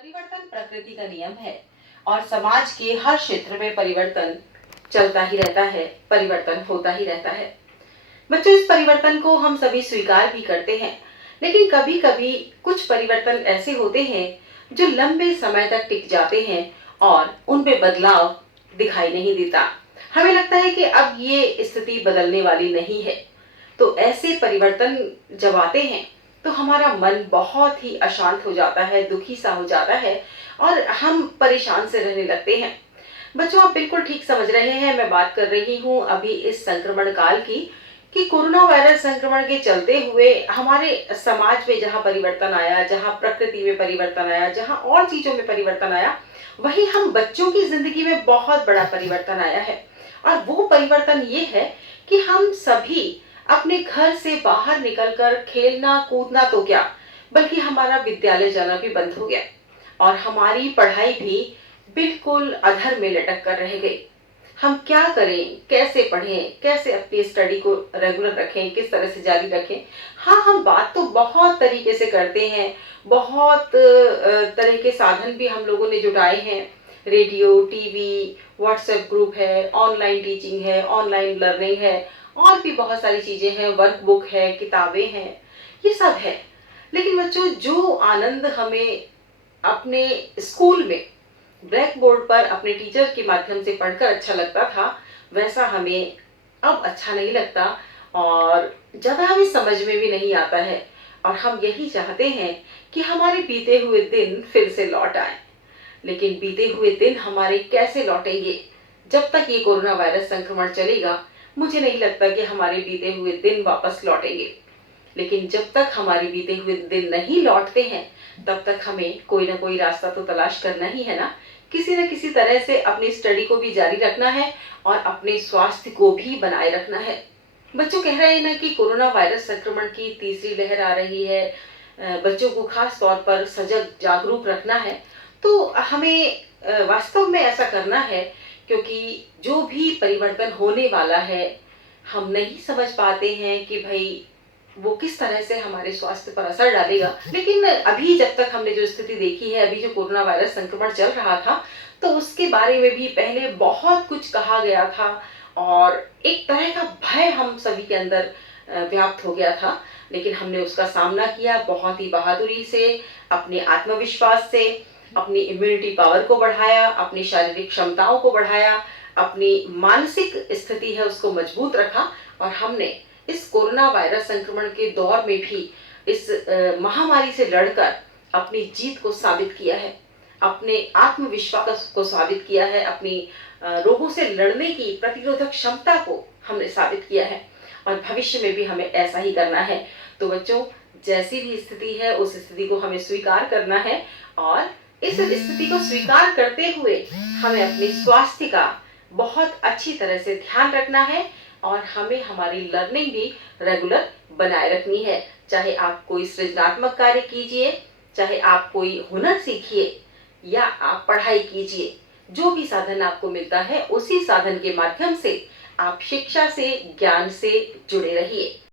परिवर्तन प्रकृति का नियम है और समाज के हर क्षेत्र में परिवर्तन चलता ही रहता है, परिवर्तन होता ही रहता है। बच्चों, इस परिवर्तन को हम सभी स्वीकार भी करते हैं, लेकिन कभी-कभी कुछ परिवर्तन ऐसे होते हैं जो लंबे समय तक टिक जाते हैं और उनमें बदलाव दिखाई नहीं देता। हमें लगता है कि अब ये स्थिति बदलने वाली नहीं है। तो ऐसे परिवर्तन जब आते हैं तो हमारा मन बहुत ही अशांत हो जाता है, दुखी सा हो जाता है और हम परेशान से रहने लगते हैं। बच्चों, आप बिल्कुल ठीक समझ रहे हैं। मैं बात कर रही हूँ अभी इस संक्रमण काल की, कि कोरोना वायरस संक्रमण के चलते हुए हमारे समाज में जहाँ परिवर्तन आया, जहाँ प्रकृति में परिवर्तन आया, जहाँ और चीजों में परिवर्तन आया, वहीं हम बच्चों की जिंदगी में बहुत बड़ा परिवर्तन आया है। और वो परिवर्तन ये है कि हम सभी अपने घर से बाहर निकलकर खेलना कूदना तो क्या, बल्कि हमारा विद्यालय जाना भी बंद हो गया और हमारी पढ़ाई भी बिल्कुल अधर में लटक कर रह गई। हम क्या करें, कैसे पढ़ें, कैसे अपनी स्टडी को रेगुलर रखें, किस तरह से जारी रखें। हाँ, हम बात तो बहुत तरीके से करते हैं, बहुत तरह के साधन भी हम लोगों ने जुटाए हैं। रेडियो, टीवी, व्हाट्सएप ग्रुप है, ऑनलाइन टीचिंग है, ऑनलाइन लर्निंग है, और भी बहुत सारी चीजें हैं, वर्क बुक है, किताबें हैं, ये सब है। लेकिन बच्चों, जो आनंद हमें अपने स्कूल में ब्लैक बोर्ड पर अपने टीचर के माध्यम से पढ़कर अच्छा लगता था, वैसा हमें अब अच्छा नहीं लगता और ज़्यादा हमें समझ में भी नहीं आता है। और हम यही चाहते हैं कि हमारे बीते हुए दिन फिर से लौट आए। लेकिन बीते हुए दिन हमारे कैसे लौटेंगे? जब तक ये कोरोना वायरस संक्रमण चलेगा, मुझे नहीं लगता कि हमारे बीते हुए दिन वापस लौटेंगे। लेकिन जब तक हमारे बीते हुए दिन नहीं लौटते हैं, तब तक हमें कोई ना कोई रास्ता तो तलाश करना ही है ना। किसी न किसी तरह से अपनी स्टडी को भी जारी रखना है और अपने स्वास्थ्य को भी बनाए रखना है। बच्चों, कह रहे हैं ना कि कोरोना वायरस संक्रमण की तीसरी लहर आ रही है। बच्चों को खास तौर पर सजग जागरूक रखना है। तो हमें वास्तव में ऐसा करना है, क्योंकि जो भी परिवर्तन होने वाला है, हम नहीं समझ पाते हैं कि भाई वो किस तरह से हमारे स्वास्थ्य पर असर डालेगा। लेकिन अभी जब तक हमने जो स्थिति देखी है, अभी जो कोरोना वायरस संक्रमण चल रहा था, तो उसके बारे में भी पहले बहुत कुछ कहा गया था और एक तरह का भय हम सभी के अंदर व्याप्त हो गया था। लेकिन हमने उसका सामना किया बहुत ही बहादुरी से, अपने आत्मविश्वास से, अपनी इम्यूनिटी पावर को बढ़ाया, अपनी शारीरिक क्षमताओं को बढ़ाया, अपनी मानसिक स्थिति है उसको मजबूत रखा और हमने इस कोरोना वायरस संक्रमण के दौर में भी इस महामारी से लड़कर अपनी जीत को साबित किया है, अपने आत्मविश्वास को साबित किया है, अपनी रोगों से लड़ने की प्रतिरोधक क्षमता को हमने साबित किया है और भविष्य में भी हमें ऐसा ही करना है। तो बच्चों, जैसी भी स्थिति है उस स्थिति को हमें स्वीकार करना है और इस स्थिति को स्वीकार करते हुए हमें अपने स्वास्थ्य का बहुत अच्छी तरह से ध्यान रखना है और हमें हमारी लर्निंग भी रेगुलर बनाए रखनी है। चाहे आप कोई सृजनात्मक कार्य कीजिए, चाहे आप कोई हुनर सीखिए या आप पढ़ाई कीजिए, जो भी साधन आपको मिलता है उसी साधन के माध्यम से आप शिक्षा से, ज्ञान से जुड़े रहिए।